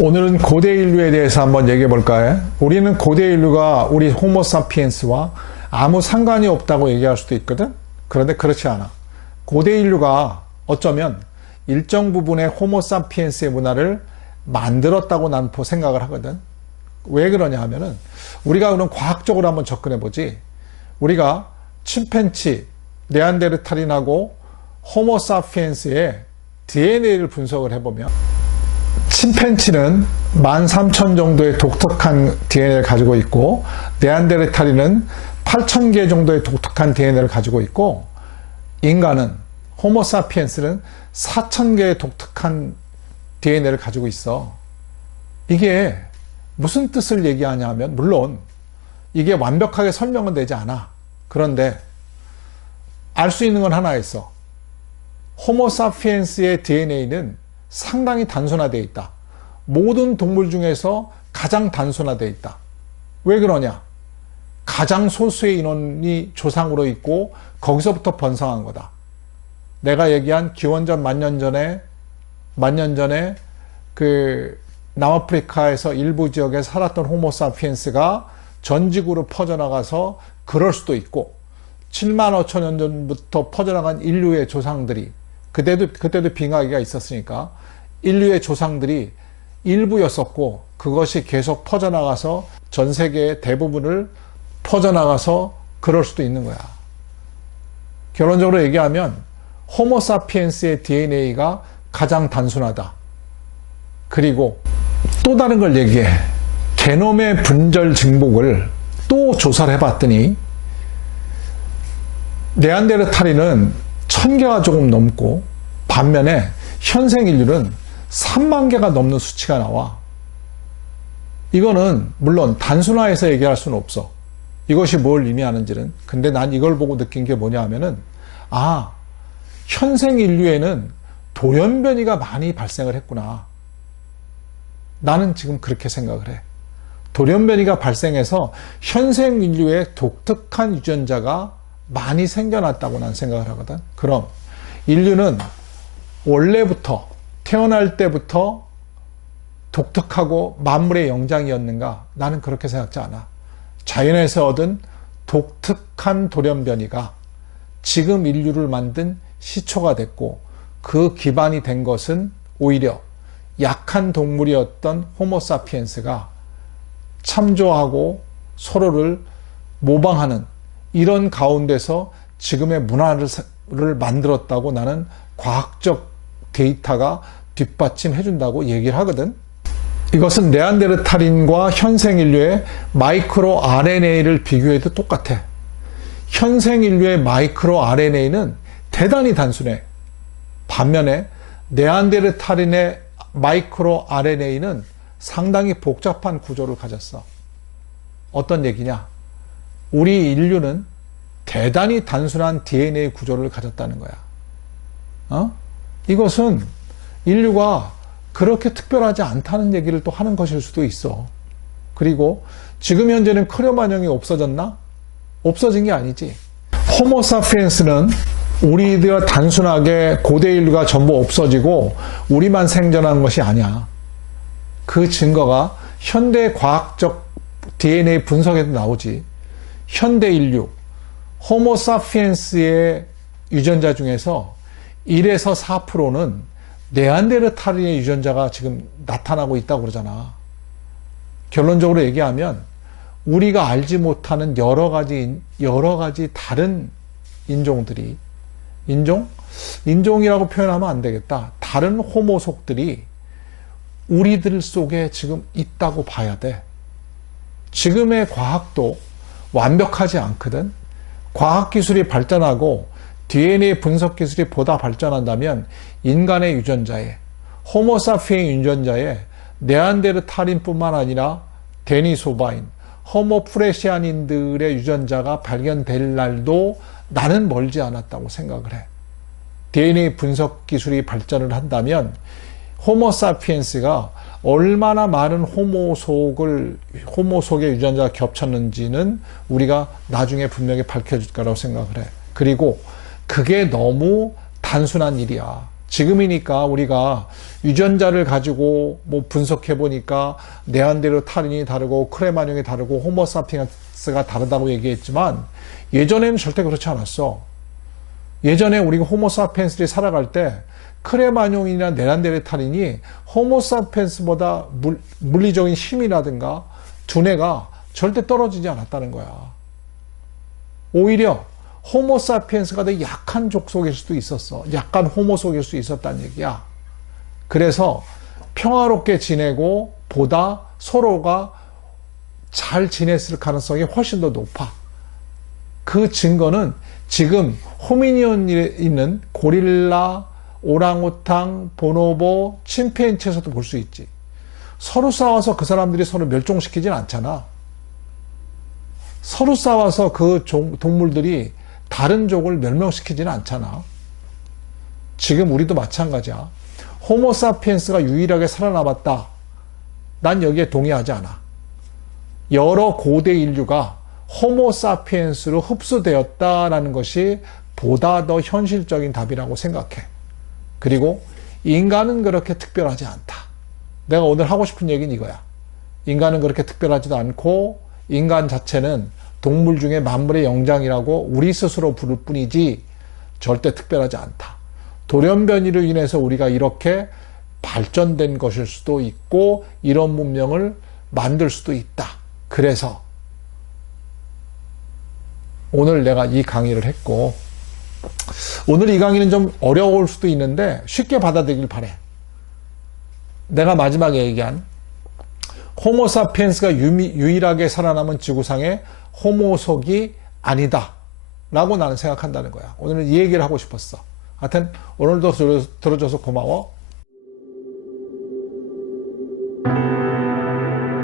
오늘은 고대 인류에 대해서 한번 얘기해 볼까요? 우리는 고대 인류가 우리 호모사피엔스와 아무 상관이 없다고 얘기할 수도 있거든? 그런데 그렇지 않아. 고대 인류가 어쩌면 일정 부분의 호모사피엔스의 문화를 만들었다고 난 생각을 하거든. 왜 그러냐 하면은 우리가 그럼 과학적으로 한번 접근해 보지. 우리가 침팬치, 네안데르탈인하고 호모사피엔스의 DNA를 분석을 해보면 침팬치는 13,000 정도의 독특한 DNA를 가지고 있고 네안데르탈인은 8,000개 정도의 독특한 DNA를 가지고 있고 인간은 호모사피엔스는 4,000개의 독특한 DNA를 가지고 있어. 이게 무슨 뜻을 얘기하냐 하면 물론 이게 완벽하게 설명은 되지 않아. 그런데 알 수 있는 건 하나 있어. 호모사피엔스의 DNA는 상당히 단순화되어 있다. 모든 동물 중에서 가장 단순화되어 있다. 왜 그러냐? 가장 소수의 인원이 조상으로 있고 거기서부터 번성한 거다. 내가 얘기한 기원전 만년 전에 그 남아프리카에서 일부 지역에 살았던 호모사피엔스가 전 지구로 퍼져나가서 그럴 수도 있고 7만 5천 년 전부터 퍼져나간 인류의 조상들이 그때도 빙하기가 있었으니까 인류의 조상들이 일부였었고 그것이 계속 퍼져나가서 전 세계의 대부분을 퍼져나가서 그럴 수도 있는 거야. 결론적으로 얘기하면 호모사피엔스의 DNA가 가장 단순하다. 그리고 또 다른 걸 얘기해. 게놈의 분절 증복을 또 조사를 해봤더니 네안데르탈인은 1000개가 조금 넘고 반면에 현생 인류는 3만 개가 넘는 수치가 나와. 이거는 물론 단순화해서 얘기할 수는 없어. 이것이 뭘 의미하는지는. 근데 난 이걸 보고 느낀 게 뭐냐 하면은 현생 인류에는 돌연변이가 많이 발생을 했구나. 나는 지금 그렇게 생각을 해. 돌연변이가 발생해서 현생 인류의 독특한 유전자가 많이 생겨났다고 난 생각을 하거든. 그럼 인류는 원래부터 태어날 때부터 독특하고 만물의 영장이었는가? 나는 그렇게 생각지 않아. 자연에서 얻은 독특한 돌연변이가 지금 인류를 만든 시초가 됐고 그 기반이 된 것은 오히려 약한 동물이었던 호모사피엔스가 참조하고 서로를 모방하는 이런 가운데서 지금의 문화를 만들었다고 나는 과학적 데이터가 뒷받침해 준다고 얘기를 하거든. 이것은 네안데르탈인과 현생 인류의 마이크로 RNA를 비교해도 똑같아. 현생 인류의 마이크로 RNA는 대단히 단순해. 반면에 네안데르탈인의 마이크로 RNA는 상당히 복잡한 구조를 가졌어. 어떤 얘기냐? 우리 인류는 대단히 단순한 DNA 구조를 가졌다는 거야. 이것은 인류가 그렇게 특별하지 않다는 얘기를 또 하는 것일 수도 있어. 그리고 지금 현재는 크로마뇽이 없어졌나? 없어진 게 아니지. 호모사피엔스는 우리가 단순하게 고대 인류가 전부 없어지고 우리만 생존한 것이 아니야. 그 증거가 현대 과학적 DNA 분석에도 나오지. 현대 인류, 호모사피엔스의 유전자 중에서 1에서 4%는 네안데르탈인의 유전자가 지금 나타나고 있다고 그러잖아. 결론적으로 얘기하면 우리가 알지 못하는 여러 가지 다른 인종들이 인종이라고 표현하면 안 되겠다. 다른 호모속들이 우리들 속에 지금 있다고 봐야 돼. 지금의 과학도 완벽하지 않거든. 과학기술이 발전하고 DNA 분석 기술이 보다 발전한다면 인간의 유전자에 호모사피엔 유전자에 네안데르탈인뿐만 아니라 데니소바인, 호모프레시안인들의 유전자가 발견될 날도 나는 멀지 않았다고 생각을 해. DNA 분석 기술이 발전을 한다면 호모사피엔스가 얼마나 많은 호모속의 유전자가 겹쳤는지는 우리가 나중에 분명히 밝혀질 거라고 생각을 해. 그리고 그게 너무 단순한 일이야. 지금이니까 우리가 유전자를 가지고 뭐 분석해 보니까 네안데르탈인이 다르고 크레마뇽이 다르고 호모사피엔스가 다르다고 얘기했지만 예전에는 절대 그렇지 않았어. 예전에 우리가 호모사피엔스들이 살아갈 때 크레마뇽이나 네안데르탈인이 호모사피엔스보다 물리적인 힘이라든가 두뇌가 절대 떨어지지 않았다는 거야. 오히려 호모사피엔스가 더 약한 족속일 수도 있었어. 약간 호모속일 수 있었다는 얘기야. 그래서 평화롭게 지내고 보다 서로가 잘 지냈을 가능성이 훨씬 더 높아. 그 증거는 지금 호미니온에 있는 고릴라, 오랑우탕, 보노보, 침팬지에서도 볼 수 있지. 서로 싸워서 그 사람들이 서로 멸종시키진 않잖아. 서로 싸워서 그 동물들이 다른 족을 멸명시키지는 않잖아. 지금 우리도 마찬가지야. 호모사피엔스가 유일하게 살아남았다. 난 여기에 동의하지 않아. 여러 고대 인류가 호모사피엔스로 흡수되었다라는 것이 보다 더 현실적인 답이라고 생각해. 그리고 인간은 그렇게 특별하지 않다. 내가 오늘 하고 싶은 얘기는 이거야. 인간은 그렇게 특별하지도 않고 인간 자체는 동물 중에 만물의 영장이라고 우리 스스로 부를 뿐이지 절대 특별하지 않다. 돌연변이로 인해서 우리가 이렇게 발전된 것일 수도 있고 이런 문명을 만들 수도 있다. 그래서 오늘 내가 이 강의를 했고 오늘 이 강의는 좀 어려울 수도 있는데 쉽게 받아들이길 바래. 내가 마지막에 얘기한 호모사피엔스가 유일하게 살아남은 지구상의 호모속이 아니다 라고 나는 생각한다는 거야. 오늘은 이 얘기를 하고 싶었어. 하여튼 오늘도 들어줘서 고마워.